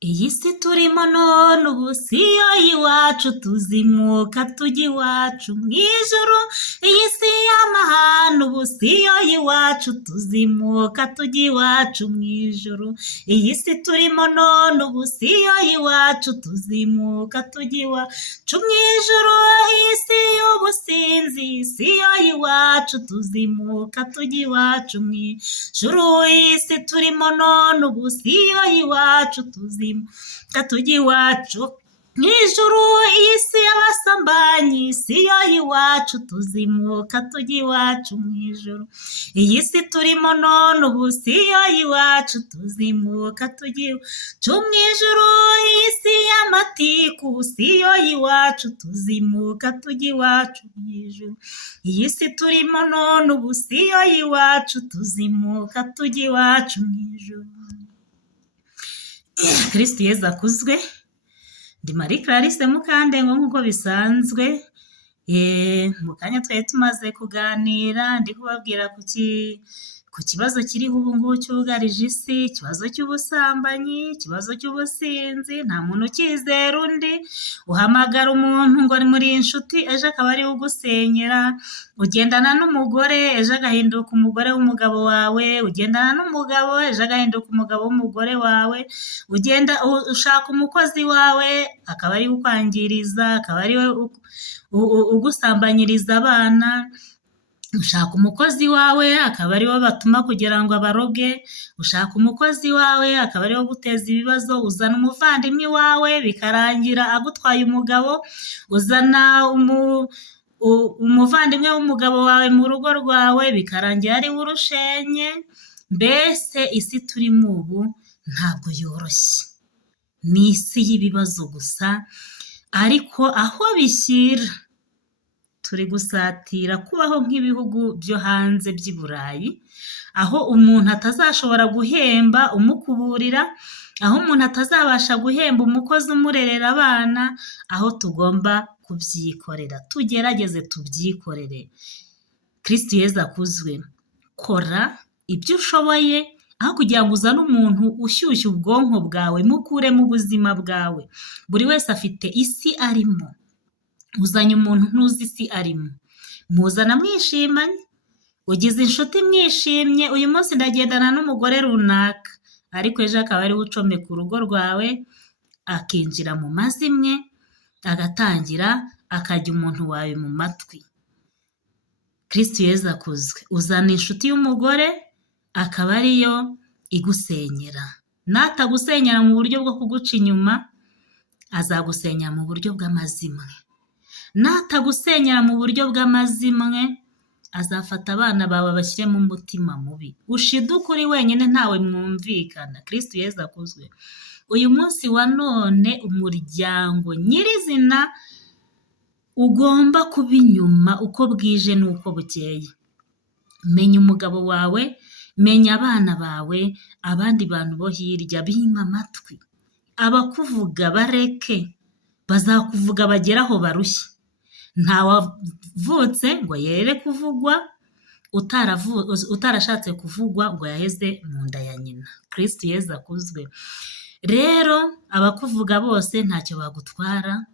Iyi si turimo none ubu si yo y'iwacu, tuzimuka tujya iwacu mu ijuru. Iyi si y'amahane ubu si yo y'iwacu, tuzimuka tujya iwacu mu ijuru. Iyi si turimo none ubu si yo y'iwacu, tuzimuka tujya iwacu mu ijuru. Iyi si y'ubusinzi si yo y'iwacu, tuzimuka tujya iwacu mu ijuru. Iyi si turimo none ubu si yo y'iwacu, tuzimuka tujya iwacu mu ijuru. Iyi si y'abasambanyi si yo y'iwacu, tuzimuka tujya iwacu mu ijuru. Iyi si turimo none ubu si yo y'iwacu, tuzimuka tujya iwacu mu ijuru. Iyi si y'amatiku si yo y'iwacu, tuzimuka tujya iwacu mu ijuru. Iyi si turimo none ubu si yo y'iwacu, tuzimuka tujya iwacu mu ijuru. Kristo Yezu akuzwe. Ndi Marie Clarisse Mukandengo nk'uko bisanzwe. Mu kanya twari tumaze kuganira ndi kubabwira ku kibazo kiriho ubu ngubu cyugarije isi, ikibazo cy'ubusambanyi, ikibazo cy'ubusinzi. Nta muntu ukizera undi, uhamagara umuntu ngo ni muri inshuti, ejo akaba ariwe ugusenyera. Ugendana n'umugore, ejo agahinduka umugore w'umugabo wawe. Ugendana n'umugabo, ejo agahinduka umugabo w'umugore wawe. Ushaka umukozi wawe, akaba ariwe ukwangiriza, akaba ariwe ugusambanyiriza abana. Ushaka umukozi wawe, akaba ariwe batuma kugira ngo abaroge. Ushaka umukozi wawe, akaba ariwe guteza ibibazo. Uzana umuvandimwe wawe, bikarangira agutwaye umugabo. Uzana umuvandimwe w'umugabo wawe mu rugo rwawe, bikarangira ari we urushenye. Mbese isi turimo ubu ntabwo yoroshye, ni isi y'ibibazo gusa. Ariko aho bishyira, turi gusatira kubaho nk'ibihugu byo hanze by'i Burayi, aho umuntu atazashobora guhemba umukuburira, aho umuntu atazabasha guhemba umukozi umurerera abana, aho tugomba kubyikorera. Tugerageze tubyikorere. Kristo Yezu akuzwe. Kora ibyo ushoboye, aho kugira ngo uzane umuntu ushyushya ubwonko bwawe, mukure mu buzima bwawe. Buri wese afite isi arimo. Uzanye umuntu ntuzi isi arimo, muzana mwishimanye. Ugize inshuti mwishimye, uyu munsi ndagendana n'umugore runaka, ariko ejo akaba ariwe ucomeka urugo rwawe, akinjira mu mazimwe, agatangira akajya umuntu wawe mu matwi. Kristo Yezu akuzwe. Uzana inshuti y'umugore, akaba ariyo igusenyera. Natagusenyera mu buryo bwo kuguca inyuma, azagusenya mu buryo bw'amazimwe. Natagusenyera mu buryo bw'amazimwe, azafata abana bawe bashyire mu mutima mubi. Ushiduke uri wenyine, ntawe mwumvikana. Kristo Yezu akuzwe. Uyu munsi wa none umuryango nyirizina ugomba kuba inyuma uko bwije n'uko bukeye. Menya umugabo wawe, menya abana bawe. Abandi bantu bo hirya bima amatwi. Abakuvuga bareke, bazakuvuga bagera aho barushye. Ntawavutse ngo yere kuvugwa, utarashatse kuvugwa ngo yaheze mu nda ya nyina. Kristo Yezu akuzwe. Rero abakuvuga bose ntacyo bagutwara,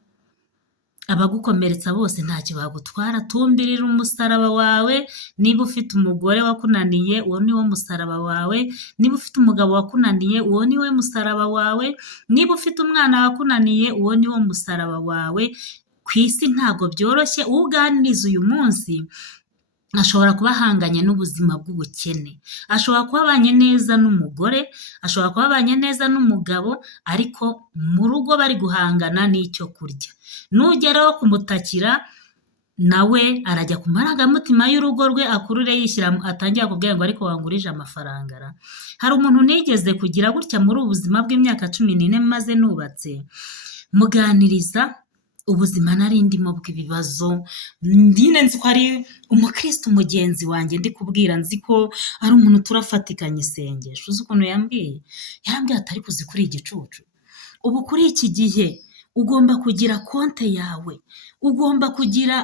abagukomeretsa bose ntacyo bagutwara. Tumbirira umusaraba wawe. Niba ufite umugore wakunaniye, uwo ni wo musaraba wawe. Niba ufite umugabo wakunaniye, uwo ni we musaraba wawe. Niba ufite umwana wakunaniye, uwo ni wo musaraba wawe. Ku isi ntabwo byoroshye. Uganiriza uyu munsi ashobora kuba ahanganye n'ubuzima bw'ubukene, ashobora kuba abanye neza n'umugore, ashobora kuba abanye neza n'umugabo, ariko mu rugo bari guhangana n'icyo kurya. Nugeraho kumutakira, nawe arajya ku marangamutima y'urugo rwe, akurure yishyira, atangira kubwira ngo ariko wangurije amafaranga. Hari umuntu nigeze kugira gutya muri ubu buzima bw'imyaka 14 maze nubatse, muganiriza ubuzima nari ndimo bw'ibibazo. Ndine nzi ko ari umukristo mugenzi wanjye, ndi kubwira nzi ko ari umuntu turafatikanye isengesho. Uzi ukuntu yambwiye ati ariko uzi kuri igicucu, ubu kuri iki gihe ugomba kugira konte yawe, ugomba kugira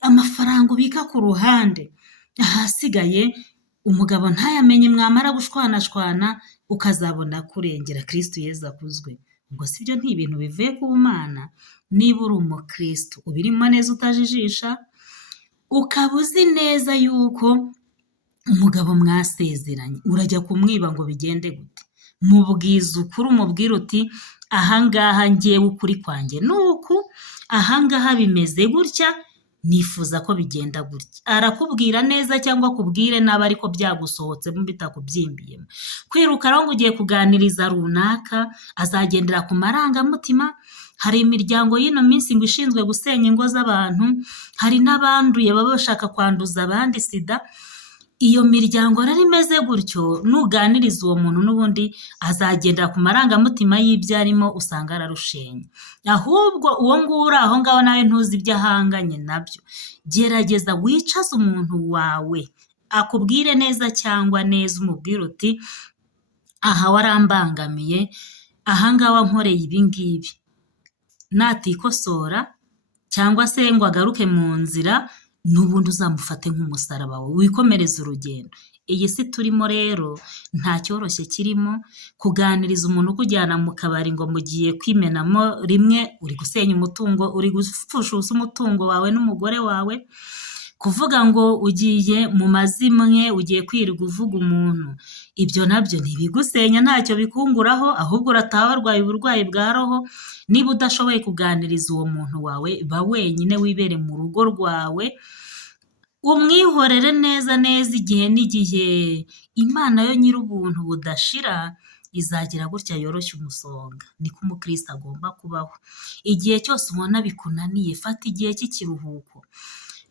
amafaranga ubika ku ruhande, ahasigaye umugabo ntayamenye, mwamara gushwanashwana ukazabona kurengera. Kristo Yezu akuzwe. Ubwo si byo ibintu bivuye ku Mana? Niba uri umukristo ubirimo neza utajijisha, ukaba uzi neza yuko umugabo mwasezeranye urajya kumwiba ngo bigende gute? Mubwiza ukuri, umubwira uti ahangaha ngewe ukuri kwanjye nuku, ahangaha bimeze gutya, nifuza ko bigenda gutya. Arakubwira neza cyangwa akubwire nabi ariko byagusohotsemo bitakubyimbyemo. Kwiruka ngo ugiye kuganiriza runaka azagendera ku marangamutima. Hari imiryango y'ino minsi ngo ishinzwe gusenya ingo z'abantu, hari n'abanduye baba bashaka kwanduza abandi sida. Iyo miryango rero imeze gutyo, nuganiriza uwo muntu n'ubundi azagendera ku marangamutima y'ibyo arimo, usanga ararushenye. Ahubwo uwo nguwo uri aho ngaho nawe ntuzi ibyo ahanganye nabyo. Gerageza wicaze umuntu wawe akubwire neza cyangwa neza, umubwire uti aha warambangamiye, ahangaha wankoreye ibi ngibi. Natikosora cyangwa se ngo agaruke mu nzira, n'ubundi uzamufate nk'umusaraba wawe, wikomereze urugendo. Iyi si turimo rero nta cyoroshye kirimo. Kuganiriza umuntu ukujyana mu kabari ngo mugiye kwimenamo rimwe, uri gusenya umutungo, uri gupfusha ubusa umutungo wawe n'umugore wawe. Kuvuga ngo ugiye mu mazimwe, ugiye kwirirwa uvuga umuntu, ibyo nabyo ntibigusenya, ntacyo bikunguraho, ahubwo urataha warwaye uburwayi bwa roho. Niba udashoboye kuganiriza uwo muntu wawe, ba wenyine wibere mu rugo rwawe, umwihorere neza neza. Igihe n'igihe Imana yo nyir'ubuntu budashira izagira gutya yoroshye umusonga. Niko umukristo agomba kubaho. Igihe cyose ubona bikunaniye, fata igihe cy'ikiruhuko.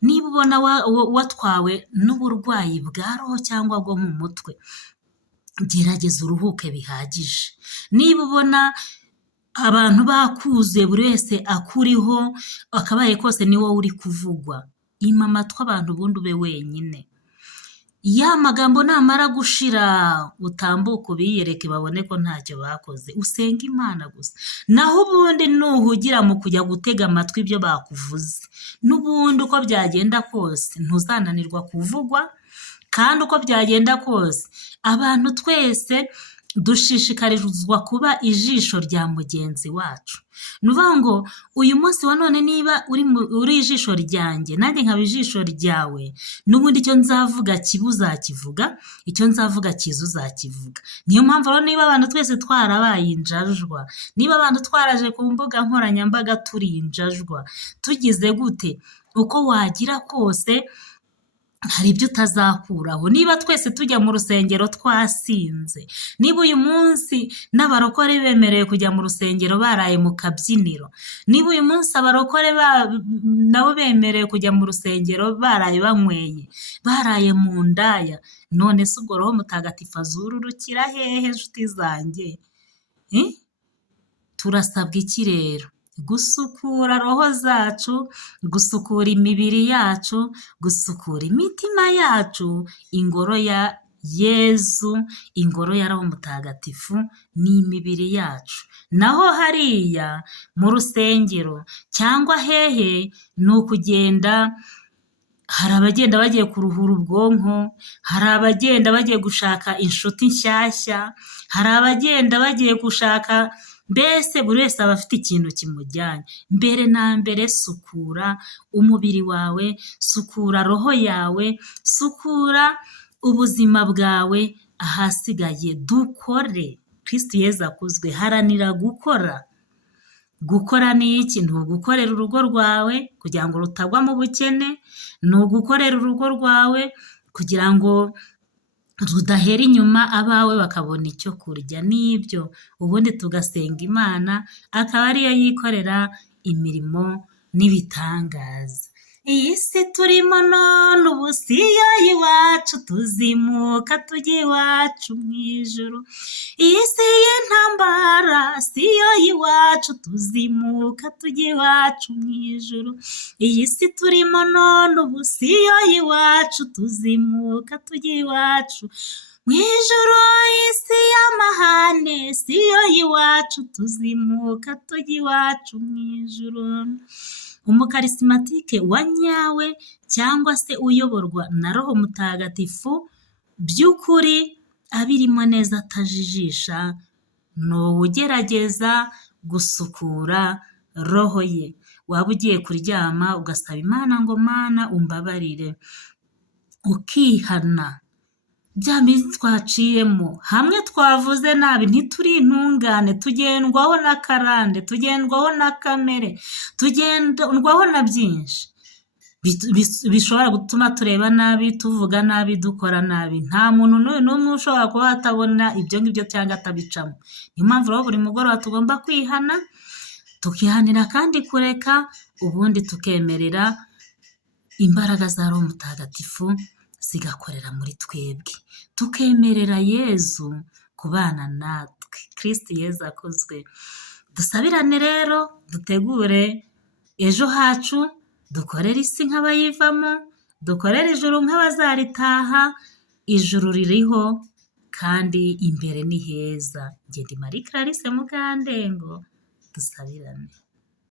Niba ubona watwawe n'uburwayi bwa roho cyangwa bwo mu mutwe, gerageza uruhuke bihagije. Niba ubona abantu bakuze, buri wese akuriho, akabaye kose ni wowe uri kuvugwa, ima amatwi abantu ubundi ube wenyine. Ya magambo namara gushira, utambuka ubiyereke babone ko ntacyo bakoze, usenga Imana gusa. Naho ubundi nuhugira mu kujya gutega amatwi ibyo bakuvuze, n'ubundi uko byagenda kose ntuzananirwa kuvugwa. Kandi uko byagenda kose abantu twese dushishikarizwa kuba ijisho rya mugenzi wacu. Nuvuga ngo uyu munsi wa none niba uri ijisho ryanjye, nanjye nkaba ijisho ryawe, n'ubundi icyo nzavuga kibi uzakivuga, icyo nzavuga cyiza uzakivuga. Niyo mpamvu rero niba abantu twese twarabaye injajwa, niba abantu twaraje ku mbuga nkoranyambaga turi injajwa, tugize gute? Uko wagira kose hari ibyo utazakuraho. Niba twese tujya mu rusengero twasinze, niba uyu munsi n'abarokore bemerewe kujya mu rusengero baraye mu kabyiniro, niba uyu munsi abarokore nabo bemerewe kujya mu rusengero baraye banyweye, baraye mu ndaya, none se ubwo Roho Mutagatifu azururukira hehe nshuti zanjye? Turasabwa iki rero? Gusukura roho zacu, gusukura imibiri yacu, gusukura imitima yacu. Ingoro ya Yezu, ingoro ya Roho Mutagatifu ni imibiri yacu. Naho hariya mu rusengero cyangwa hehe ni ukugenda. Hari abagenda bagiye kuruhura ubwonko, hari abagenda bagiye gushaka inshuti nshyashya, hari abagenda bagiye gushaka, mbese buri wese aba afite ikintu kimujyanye. Mbere na mbere sukura umubiri wawe, sukura roho yawe, sukura ubuzima bwawe. Ahasigaye dukore. Kristo Yezu akuzwe. Haranira gukora. Gukora ni iki? Ni ugukorera urugo rwawe kugira ngo rutagwa mu bukene, ni ugukorera urugo rwawe kugira ngo rudahera inyuma abawe bakabona icyo kurya. N'ibyo ubundi tugasenga Imana akaba ariyo yikorera imirimo n'ibitangaza. Iyi si turimo none ubu si yo iwacu, tuzimuka tujya iwacu mu ijuru. Iyi si y'intambara si yo iwacu, tuzimuka tujya iwacu mu ijuru. Iyi si turimo none ubu si yo iwacu, tuzimuka tujya iwacu mu ijuru. Isi y'amahane si yo iwacu, tuzimuka tujya iwacu mu ijuru. Umukarisimatike wa nyawe cyangwa se uyoborwa na Roho Mutagatifu by'ukuri abirimo neza atajijisha, ni ugerageza gusukura roho ye. Waba ugiye kuryama ugasaba Imana ngo Mana umbabarire, ukihana bya bindi twaciyemo, hamwe twavuze nabi ntituri intungane, tugendwaho n'akarande, tugendwaho na kamere, tugendwaho na byinshi bishobora gutuma tureba nabi, tuvuga nabi, dukora nabi. Nta muntu n'umwe ushobora kuba atabona ibyo ngibyo cyangwa atabicamo. Niyo mpamvu rero buri mugoroba tugomba kwihana, tukihanira kandi kureka, ubundi tukemerera imbaraga za Roho Mutagatifu zigakorera muri twebwe, tukemerera Yezu kubana natwe. Kristo Yezu akozwe. Dusabirane rero, dutegure ejo hacu, dukorere isi nk'abayivamo, dukorere ijuru nk'abazaritaha. Ijuru ririho kandi imbere ni heza. Njye ndi Marie Clarisse Mukandengo, dusabirane.